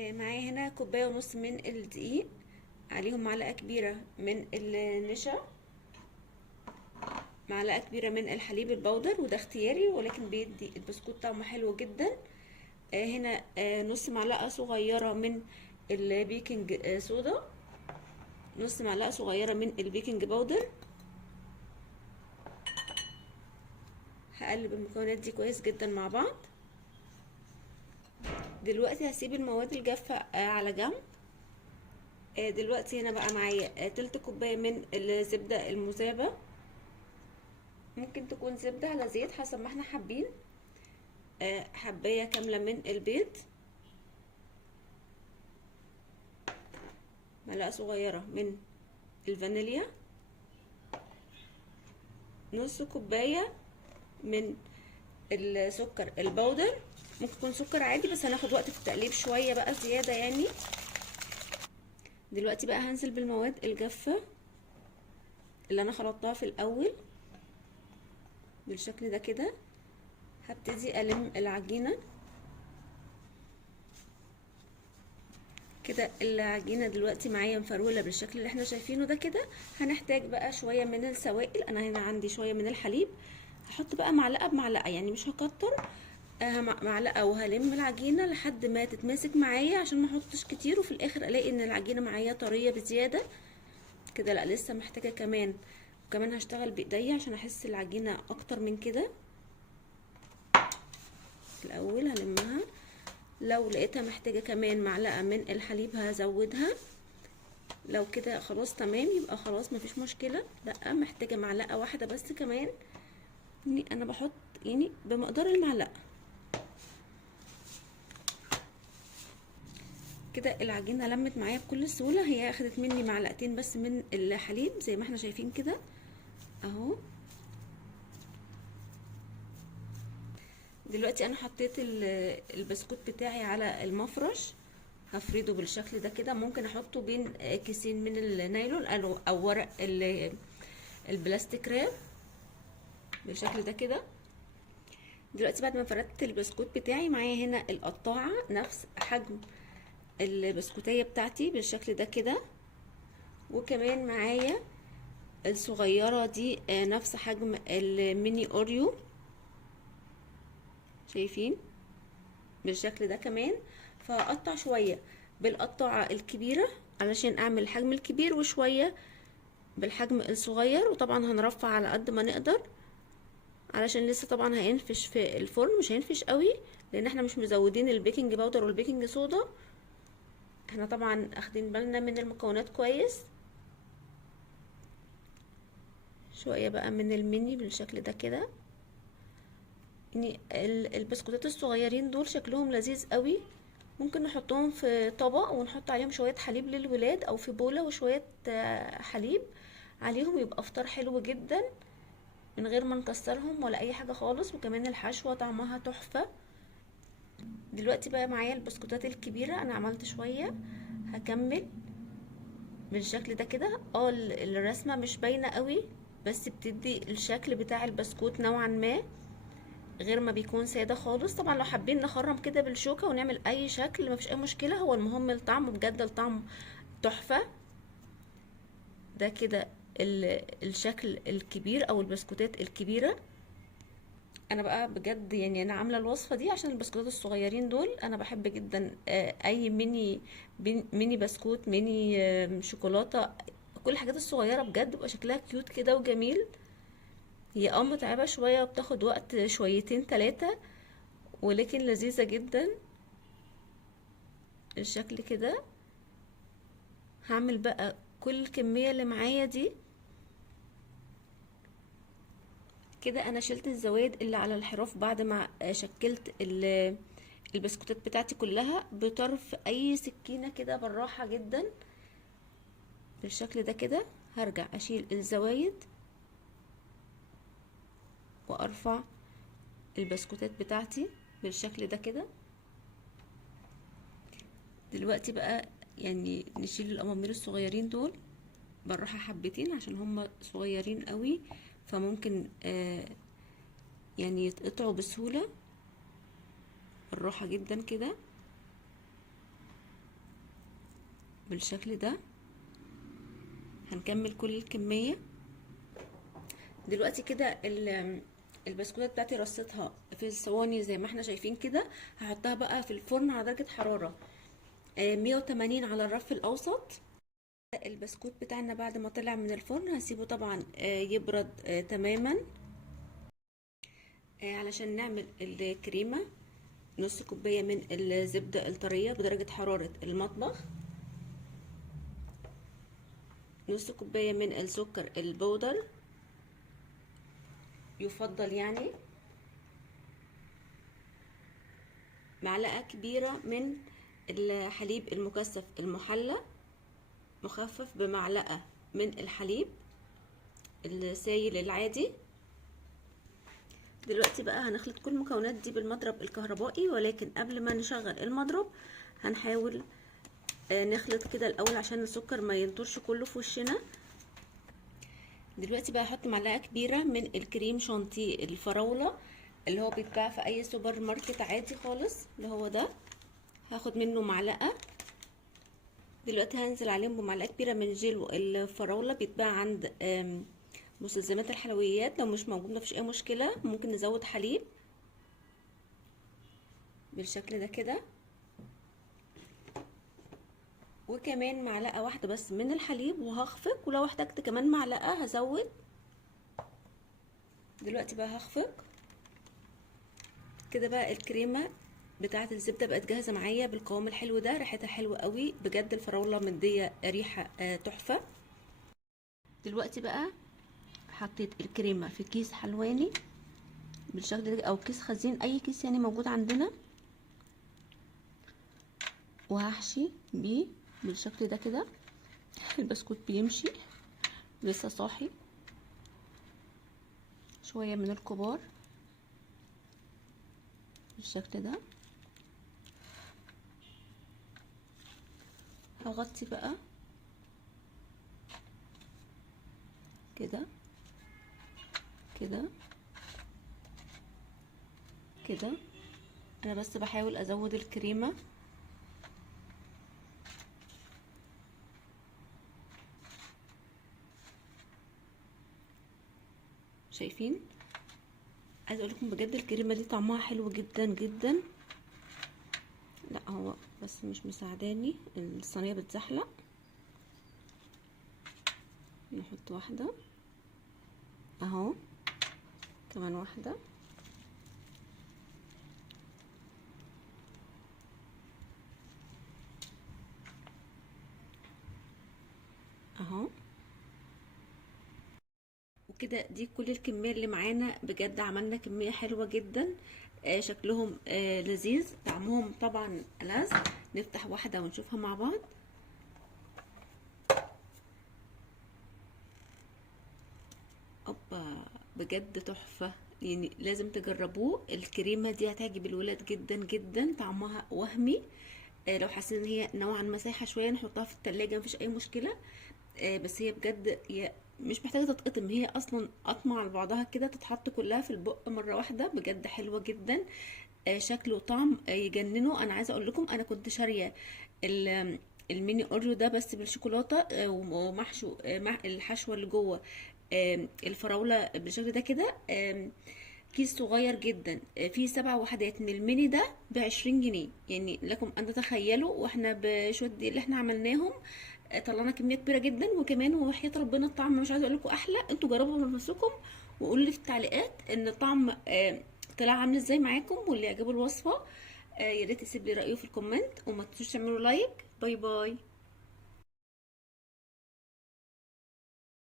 معايا هنا كوباية ونص من الدقيق، عليهم معلقة كبيرة من النشا، معلقة كبيرة من الحليب البودر، وده اختياري ولكن بيدي البسكوت طعمه حلو جدا. هنا نص معلقة صغيرة من البيكنج صودا، نص معلقة صغيرة من البيكنج باودر. هقلب المكونات دي كويس جدا مع بعض. دلوقتي هسيب المواد الجافة على جنب. دلوقتي هنا بقى معايا تلت كوباية من الزبدة المذابة، ممكن تكون زبدة على زيت حسب ما احنا حابين. حباية كاملة من البيض، معلقة صغيرة من الفانيليا، نص كوباية من السكر البودر، ممكن يكون سكر عادي بس هناخد وقت في التقليب شوية بقى زيادة يعني. دلوقتي بقى هنزل بالمواد الجافة اللي انا خلطتها في الاول بالشكل ده كده. هبتدي الم العجينة كده. العجينة دلوقتي معايا مفرولة بالشكل اللي احنا شايفينه ده كده. هنحتاج بقى شوية من السوائل، انا هنا عندي شوية من الحليب، هحط بقى معلقة بمعلقة يعني مش هكتر، معلقة، وهلم العجينة لحد ما تتماسك معايا عشان ما احطش كتير وفي الاخر الاقي ان العجينة معايا طرية بزيادة كده. لا لسه محتاجة كمان، وكمان هشتغل بايديا عشان احس العجينة اكتر من كده. الاول هلمها، لو لقيتها محتاجة كمان معلقة من الحليب هزودها، لو كده خلاص تمام يبقى خلاص مفيش مشكلة. لا محتاجة معلقة واحدة بس كمان، يعني انا بحط يعني بمقدار المعلقة كده. العجينة لمت معايا بكل سهولة، هي اخدت مني معلقتين بس من الحليب زي ما احنا شايفين كده اهو. دلوقتي انا حطيت البسكوت بتاعي على المفرش، هفرده بالشكل ده كده. ممكن احطه بين كيسين من النايلون او ورق البلاستيك راب بالشكل ده كده. دلوقتي بعد ما فردت البسكوت بتاعي معايا هنا القطاعة نفس حجم البسكوتية بتاعتي بالشكل ده كده، وكمان معايا الصغيرة دي نفس حجم الميني اوريو، شايفين بالشكل ده كمان. فاقطع شوية بالقطاعة الكبيرة علشان اعمل الحجم الكبير، وشوية بالحجم الصغير، وطبعا هنرفع على قد ما نقدر علشان لسه طبعا هينفش في الفرن، مش هينفش قوي لان احنا مش مزودين البيكنج باودر والبيكنج صودا. احنا طبعا اخدين بالنا من المكونات كويس. شوية بقى من الميني بالشكل ده كده. يعني البسكوتات الصغيرين دول شكلهم لذيذ قوي، ممكن نحطهم في طبق ونحط عليهم شوية حليب للولاد او في بولة وشوية حليب عليهم، يبقى فطار حلو جدا من غير ما نكسرهم ولا اي حاجة خالص. وكمان الحشوة طعمها تحفة. دلوقتي بقى معايا البسكوتات الكبيرة، انا عملت شوية هكمل بالشكل ده كده. الرسمة مش باينة قوي بس بتدي الشكل بتاع البسكوت نوعا ما غير ما بيكون سادة خالص. طبعا لو حابين نخرم كده بالشوكة ونعمل اي شكل مفيش اي مشكلة، هو المهم الطعم، بجد الطعم تحفة. ده كده الشكل الكبير او البسكوتات الكبيرة. انا بقى بجد يعني انا عامله الوصفه دي عشان البسكوتات الصغيرين دول، انا بحب جدا اي ميني بسكوت، ميني شوكولاته، كل الحاجات الصغيره بجد بيبقى شكلها كيوت كده وجميل. هي متعبه شويه وبتاخد وقت شويتين تلاتة، ولكن لذيذه جدا الشكل كده. هعمل بقى كل الكميه اللي معايا دي كده. انا شلت الزوايد اللي على الحراف بعد ما شكلت البسكوتات بتاعتي كلها بطرف اي سكينة كده بالراحة جدا بالشكل ده كده. هرجع اشيل الزوايد وارفع البسكوتات بتاعتي بالشكل ده كده. دلوقتي بقى يعني نشيل القمامير الصغيرين دول بالراحة حبتين عشان هم صغيرين قوي، فممكن يعني يتقطعوا بسهولة بالراحة جدا كده. بالشكل ده. هنكمل كل الكمية. دلوقتي كده البسكوتات بتاعتي رصيتها في الصواني زي ما احنا شايفين كده. هحطها بقى في الفرن على درجة حرارة 180 على الرف الاوسط. البسكوت بتاعنا بعد ما طلع من الفرن هسيبه طبعا يبرد تماما علشان نعمل الكريمة. نص كوباية من الزبدة الطرية بدرجة حرارة المطبخ، نص كوباية من السكر البودر يفضل يعني، معلقة كبيرة من الحليب المكثف المحلى مخفف بمعلقة من الحليب السائل العادي. دلوقتي بقى هنخلط كل المكونات دي بالمضرب الكهربائي، ولكن قبل ما نشغل المضرب هنحاول نخلط كده الاول عشان السكر ما ينطرش كله في وشنا. دلوقتي بقى هحط معلقة كبيرة من الكريم شانتيه الفراولة اللي هو بيتباع في اي سوبر ماركت عادي خالص، اللي هو ده. هاخد منه معلقة. دلوقتي هنزل عليهم بمعلقة كبيرة من جيل الفراولة، بيتباع عند مستلزمات الحلويات. لو مش موجود مفيش اي مشكلة، ممكن نزود حليب بالشكل ده كده. وكمان معلقة واحدة بس من الحليب وهخفق، ولو احتجت كمان معلقة هزود. دلوقتي بقى هخفق كده. بقى الكريمة بتاعة الزبدة بقت جاهزة معايا بالقوام الحلو ده، ريحتها حلوة قوي بجد. الفراولة مدية ريحة تحفة. دلوقتي بقى حطيت الكريمة في كيس حلواني بالشكل ده او كيس خزين، اي كيس يعني موجود عندنا، وهحشي بيه بالشكل ده كده. البسكوت بيمشي لسه صاحي. شوية من الكبار بالشكل ده. هغطي بقى كده كده كده. انا بس بحاول ازود الكريمة. شايفين؟ عايزه اقول لكم بجد الكريمه دي طعمها حلو جدا جدا. لا هو بس مش مساعداني، الصينيه بتزحلق. نحط واحده اهو، كمان واحده اهو. وكده دي كل الكميه اللي معانا. بجد عملنا كميه حلوه جدا. شكلهم لذيذ، طعمهم طبعا ألذ. نفتح واحده ونشوفها مع بعض. اوبا، بجد تحفه يعني، لازم تجربوه. الكريمه دي هتعجب الولاد جدا جدا، طعمها وهمي. لو حاسين ان هي نوعا ما سايحه شويه نحطها في التلاجة مفيش اي مشكله. بس هي بجد هي مش محتاجه تتقطم، هي اصلا قطمه على بعضها كده، تتحط كلها في البق مره واحده. بجد حلوه جدا. شكل وطعم يجننوا. انا عايزه اقول لكم انا كنت شاريه الميني اوريو ده بس بالشوكولاته ومحشو الحشوه اللي جوه الفراوله بالشكل ده كده. كيس صغير جدا فيه 7 وحدات من الميني ده ب20 جنيه. يعني لكم ان تتخيلوا، واحنا بشويه اللي احنا عملناهم طلعنا كميه كبيره جدا. وكمان وحياه ربنا الطعم مش عايزه اقول لكم احلى. انتوا جربوا بنفسكم وقولوا لي في التعليقات ان الطعم طلع عامل ازاي معاكم. واللي يعجبه الوصفه يا ريت يسيب لي رايه في الكومنت، وما تنسوش تعملوا لايك. باي باي.